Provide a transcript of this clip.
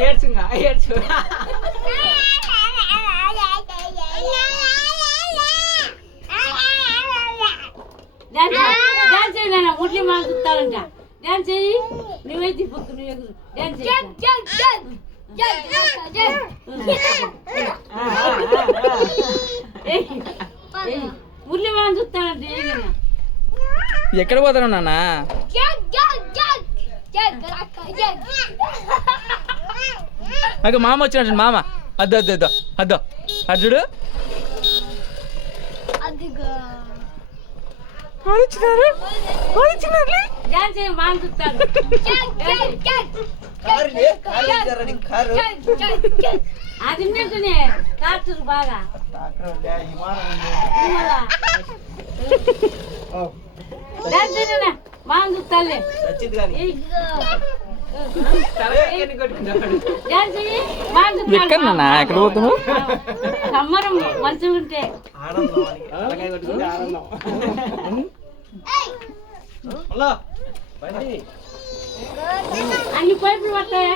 ఏడ్చుగా ఏడ్చు dance చేయి నాన్న ముట్లి మా చూస్తారంట డాన్స్ చెయ్యి నువ్వైతే పొక్కు నువ్వే డాన్స్ మురళి మా చూస్తానంట ఎక్కడ పోతాను నాన్న నాకు మామ వచ్చినట్టు మామ అద్దు అద్దు అద్దు అద్దు అర్జుడు డాన్స్ చేయి మా చూస్తాను అది ఉన్నట్టునే కాచురు బాగా డాన్స్ చేయనా మా చూస్తాలే డాన్స్ చెయ్యి మా ఎక్కడ నాన్న ఎక్కడ పోతున్నావు సమ్మరం మంచిగా ఉంటే అన్ని పైపులు పడతాయి